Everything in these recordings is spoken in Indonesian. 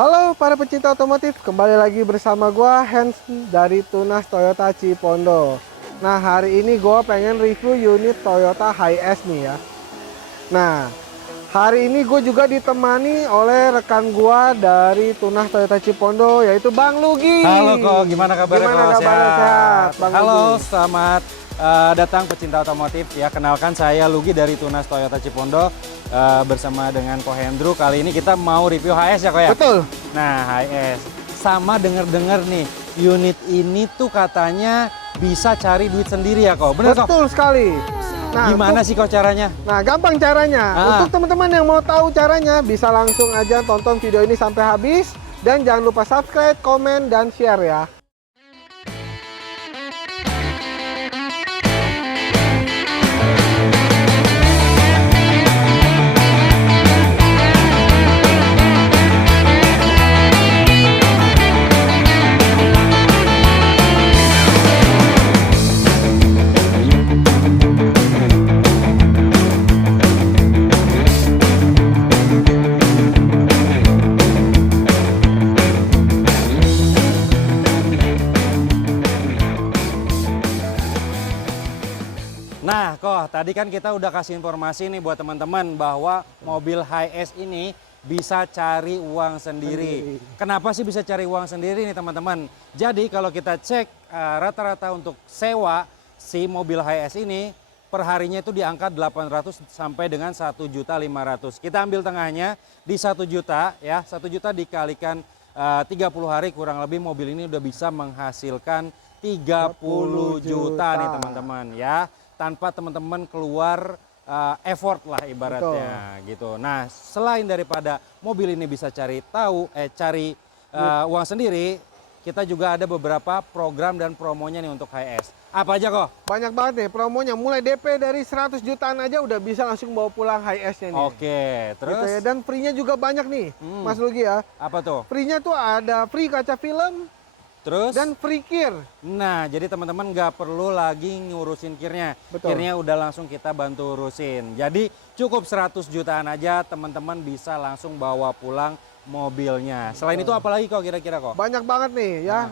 Halo para pecinta otomotif, kembali lagi bersama gua Hans dari Tunas Toyota Cipondo. Nah, hari ini gua pengen review unit Toyota Hiace nih ya. Nah, hari ini gue juga ditemani oleh rekan gua dari Tunas Toyota Cipondo, yaitu Bang Lugi. Halo kok, gimana kabarnya Gimana kok? kabarnya? Sehat, Bang Halo, Lugi. selamat datang pecinta otomotif ya. Kenalkan saya Lugi dari Tunas Toyota Cipondo bersama dengan Ko Hendru. Kali ini kita mau review Hiace ya Ko ya? Betul. Nah, Hiace. Sama denger-denger nih, unit ini tuh katanya bisa cari duit sendiri ya Ko? Bener Ko? Betul sekali. Nah, Gimana sih kok caranya? Nah, gampang caranya. Untuk teman-teman yang mau tahu caranya, bisa langsung aja tonton video ini sampai habis. Dan jangan lupa subscribe, komen, dan share ya. Nah, kok tadi kan kita udah kasih informasi nih buat teman-teman bahwa mobil Hiace ini bisa cari uang sendiri. Kenapa sih bisa cari uang sendiri nih teman-teman? Jadi kalau kita cek rata-rata untuk sewa si mobil Hiace ini per harinya itu di angka 800 sampai dengan 1.500.000. Kita ambil tengahnya di 1 juta ya, 1 juta dikalikan 30 hari kurang lebih mobil ini udah bisa menghasilkan 30 juta nih teman-teman ya. Tanpa teman-teman keluar effort lah ibaratnya. Betul. Gitu. Nah, selain daripada mobil ini bisa cari uang sendiri, kita juga ada beberapa program dan promonya nih untuk Hiace. Apa aja kok? Banyak banget nih promonya, mulai DP dari 100 jutaan aja udah bisa langsung bawa pulang Hiace-nya nih. Oke, terus? Gitu ya. Dan free-nya juga banyak nih, Mas Lugi ya. Apa tuh? Free-nya tuh ada free kaca film, terus? Dan free kir. Nah, jadi teman-teman nggak perlu lagi ngurusin kirnya. Betul. Kirnya udah langsung kita bantu urusin. Jadi cukup 100 jutaan aja teman-teman bisa langsung bawa pulang mobilnya. Selain itu apalagi kok kira-kira kok? Banyak banget nih ya,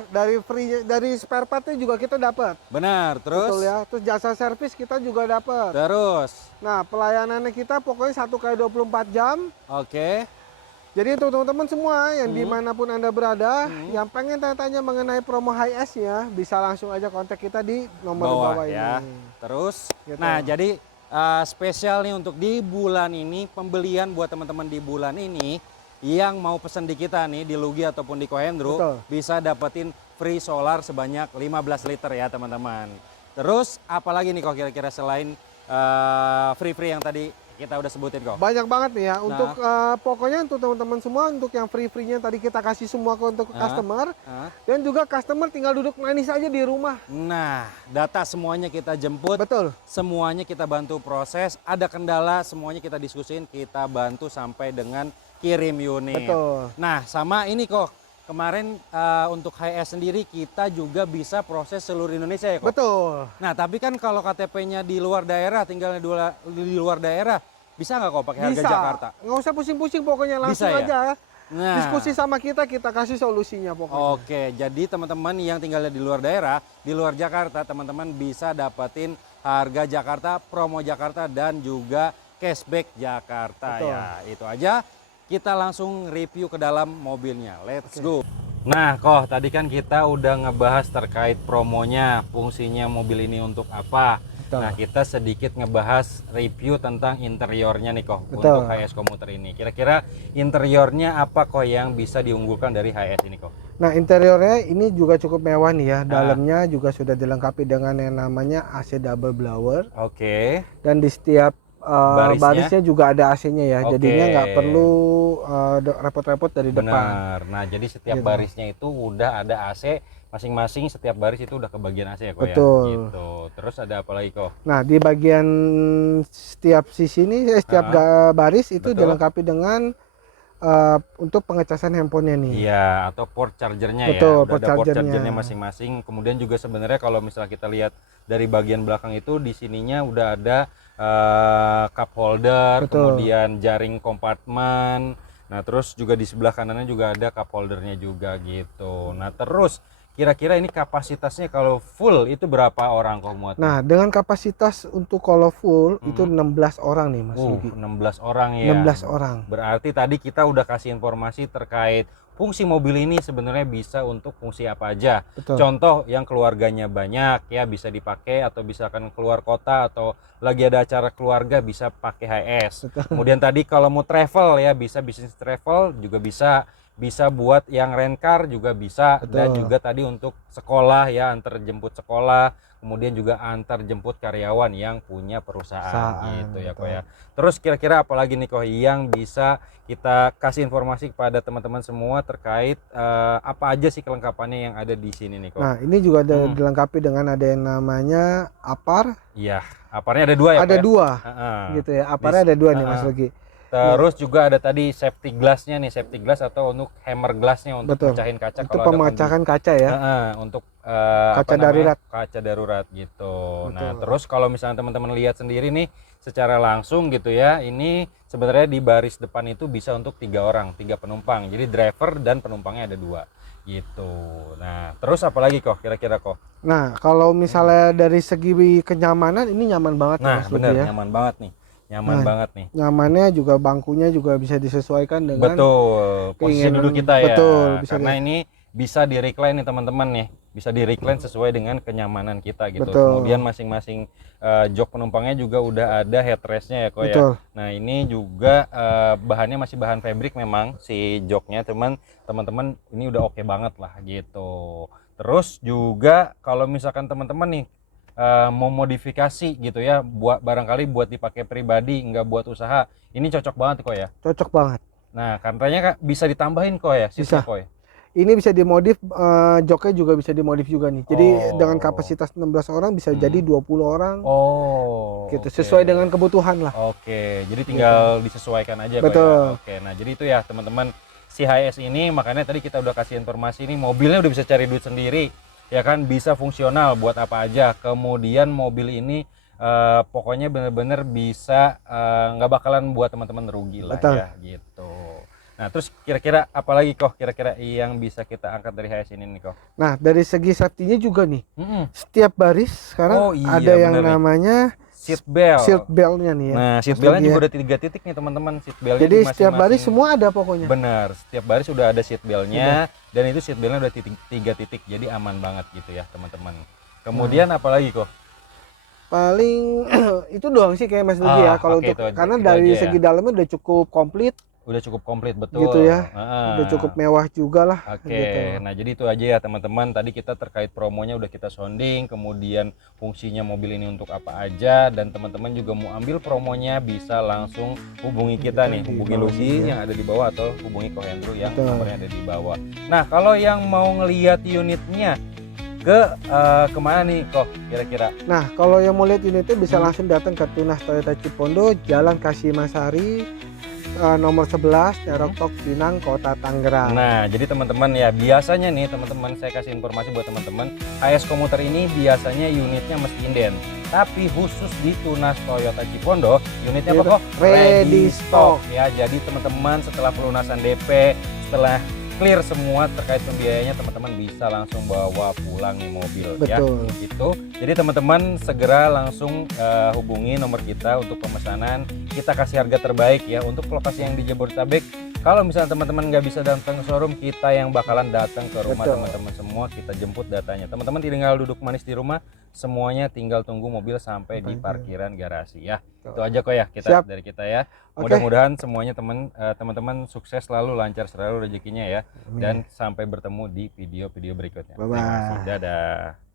dari spare partnya juga kita dapat. Benar, terus? Betul ya, terus jasa servis kita juga dapat. Terus? Nah, pelayanannya kita pokoknya 1 kali 24 jam. Oke. Jadi untuk teman-teman semua yang dimanapun Anda berada, yang pengen tanya-tanya mengenai promo Hiace-nya, bisa langsung aja kontak kita di nomor bawah ya. ini. Terus? Gitu. Nah, jadi spesial nih untuk di bulan ini, pembelian buat teman-teman di bulan ini, yang mau pesen di kita nih, di Lugi ataupun di Ko Hendru, bisa dapetin free solar sebanyak 15 liter ya teman-teman. Terus apalagi nih kok kira-kira selain free-free yang tadi kita udah sebutin kok? Banyak banget nih ya, untuk pokoknya untuk teman-teman semua, untuk yang free-free-nya tadi kita kasih semua untuk customer. Dan juga customer tinggal duduk manis aja di rumah. Nah, data semuanya kita jemput. Betul. Semuanya kita bantu proses, ada kendala semuanya kita diskusin, kita bantu sampai dengan kirim unit. Betul. Nah, sama ini kok, kemarin untuk Hiace sendiri kita juga bisa proses seluruh Indonesia ya kok? Betul. Nah, tapi kan kalau KTP-nya di luar daerah, tinggalnya di luar daerah, bisa nggak kok pakai harga Jakarta? Nggak usah pusing-pusing pokoknya, langsung bisa, aja. Ya? Nah, diskusi sama kita kasih solusinya pokoknya. Oke, jadi teman-teman yang tinggalnya di luar daerah, di luar Jakarta, teman-teman bisa dapetin harga Jakarta, promo Jakarta, dan juga cashback Jakarta. Betul. Ya. Itu aja, kita langsung review ke dalam mobilnya. Let's go. Nah, kok tadi kan kita udah ngebahas terkait promonya, fungsinya mobil ini untuk apa. Betul. Nah, kita sedikit ngebahas review tentang interiornya nih kok. Betul. Untuk Hiace Commuter ini. Kira-kira interiornya apa kok yang bisa diunggulkan dari Hiace ini kok? Nah, interiornya ini juga cukup mewah nih ya. Dalamnya juga sudah dilengkapi dengan yang namanya AC double blower. Oke. Dan di setiap barisnya juga ada AC-nya ya. Jadinya nggak perlu repot-repot dari depan. Benar. Nah, jadi setiap barisnya itu udah ada AC. Masing-masing setiap baris itu udah kebagian AC ya kok. Betul. Ya? Gitu. Terus ada apa lagi kok? Nah, di bagian setiap sisi ini, setiap baris itu dilengkapi dengan untuk pengecasan handphonenya nih. Iya, atau port chargernya. Betul, ya. Udah ada port chargernya masing-masing. Kemudian juga sebenarnya kalau misalnya kita lihat dari bagian belakang itu di sininya udah ada cup holder, kemudian jaring kompartemen, Nah terus juga di sebelah kanannya juga ada cup holdernya juga gitu. Nah terus kira-kira ini kapasitasnya kalau full itu berapa orang kok muatnya? Nah, dengan kapasitas untuk kalau full itu 16 orang nih Mas Luki. 16 orang ya. 16 orang. Berarti tadi kita udah kasih informasi terkait fungsi mobil ini sebenarnya bisa untuk fungsi apa aja. Betul. Contoh yang keluarganya banyak ya bisa dipakai, atau bisa akan keluar kota atau lagi ada acara keluarga bisa pakai HS. Betul. Kemudian tadi kalau mau travel ya bisa bisnis travel juga bisa buat yang rent car juga bisa. Betul. Dan juga tadi untuk sekolah ya, antar jemput sekolah, kemudian juga antar jemput karyawan yang punya perusahaan gitu ya kok ya. Terus kira-kira apa lagi nih kok yang bisa kita kasih informasi kepada teman-teman semua terkait apa aja sih kelengkapannya yang ada di sini nih kok? Nah, ini juga ada dilengkapi dengan ada yang namanya APAR. Iya, aparnya ada dua ya? Ada Pak, dua, ya? gitu ya. APARnya ada dua nih Mas Luki. Terus juga ada tadi safety glassnya nih, safety glass atau untuk hammer glassnya untuk Betul. pecahin kaca Itu kalau ada pemecahan kaca ya. untuk Kaca darurat. kaca darurat gitu. Betul. Nah terus kalau misalnya teman-teman lihat sendiri nih secara langsung gitu ya, ini sebenarnya di baris depan itu bisa untuk 3 orang, 3 penumpang. Jadi driver dan penumpangnya ada 2 gitu. Nah terus apa lagi kok kira-kira kok? Nah, kalau misalnya dari segi kenyamanan ini nyaman banget Nah Mas Luki bener, ya. nyaman banget nih. Nyaman banget nih. Nyamannya juga bangkunya juga bisa disesuaikan dengan Betul, posisi keinginan. duduk kita ya. Betul, bisa karena ini bisa di recline nih teman-teman nih. Bisa di recline sesuai dengan kenyamanan kita gitu. Betul. Kemudian masing-masing jok penumpangnya juga udah ada headrestnya ya kok ya. Betul. Nah ini juga bahannya masih bahan fabric memang si joknya, teman-teman ini udah oke banget lah gitu. Terus juga kalau misalkan teman-teman nih mau modifikasi gitu ya, buat barangkali buat dipakai pribadi nggak buat usaha, ini cocok banget kok ya. Cocok banget. Nah katanya bisa ditambahin kok ya seatnya Bisa. kok ya. Ini bisa dimodif, joknya juga bisa dimodif juga nih. Jadi Oh. dengan kapasitas 16 orang bisa jadi 20 orang. Oh Gitu, oke. sesuai dengan kebutuhan lah. Oke, jadi tinggal disesuaikan aja kok Betul. ya. Oke, nah jadi itu ya teman-teman, si HS ini makanya tadi kita udah kasih informasi ini, mobilnya udah bisa cari duit sendiri ya kan, bisa fungsional buat apa aja. Kemudian mobil ini pokoknya bener-bener bisa nggak bakalan buat teman-teman rugi lah. Betul. Ya gitu. Nah terus kira-kira apa lagi kok kira-kira yang bisa kita angkat dari HS ini nih kok? Nah, dari segi safety-nya juga nih. Mm-mm. Setiap baris sekarang Oh, iya, ada yang bener nih. namanya Seat belt. seat belt-nya nih ya. Nah, seat Mas beltnya Luki juga ya. ada 3 titik nih teman-teman, seat beltnya. Jadi di setiap baris masing-masing. semua ada pokoknya. Benar, setiap baris sudah ada seat beltnya dan itu seat beltnya udah 3 titik, jadi aman banget gitu ya teman-teman. Kemudian apalagi kok? Paling itu doang sih kayak Mas Luki ya kalau oke, untuk, itu aja- karena itu dari aja ya. segi dalamnya udah cukup komplit Udah cukup komplit betul. gitu ya. Heeh. Udah cukup mewah juga lah Oke, gitu. nah jadi itu aja ya teman-teman. Tadi kita terkait promonya udah kita sounding, kemudian fungsinya mobil ini untuk apa aja, dan teman-teman juga mau ambil promonya bisa langsung hubungi kita nih, di hubungi bawah Lugi sini ya. yang ada di bawah atau hubungi Kohendro yang Betul. nomornya ada di bawah. Nah kalau yang mau ngelihat unitnya ke kemana nih kok kira-kira? Nah, kalau yang mau lihat unitnya bisa langsung datang ke Tunas Toyota Cipondo, Jalan Kasimasari, nomor 11, Teroktok, Pinang, Kota Tangerang. Nah, jadi teman-teman ya, biasanya nih teman-teman saya kasih informasi buat teman-teman, HS Komuter ini biasanya unitnya mesti inden. Tapi khusus di Tunas Toyota Cipondo, unitnya apa kok? Ready stock. Ya, jadi teman-teman setelah pelunasan DP, setelah clear semua terkait pembiayanya, teman-teman bisa langsung bawa pulang nih mobil. Betul. Ya. Gitu. Jadi teman-teman segera langsung hubungi nomor kita untuk pemesanan. Kita kasih harga terbaik ya untuk lokasi yang di Jabodetabek. Kalau misalnya teman-teman nggak bisa datang ke showroom, kita yang bakalan datang ke rumah Betul. teman-teman semua, kita jemput datanya. Teman-teman tinggal duduk manis di rumah, semuanya tinggal tunggu mobil sampai di parkiran garasi ya. Itu aja kok ya kita Siap. dari kita ya. Oke. Mudah-mudahan semuanya teman-teman sukses selalu, lancar selalu rezekinya ya. Dan sampai bertemu di video-video berikutnya. Bye-bye. Terima kasih. Dadah.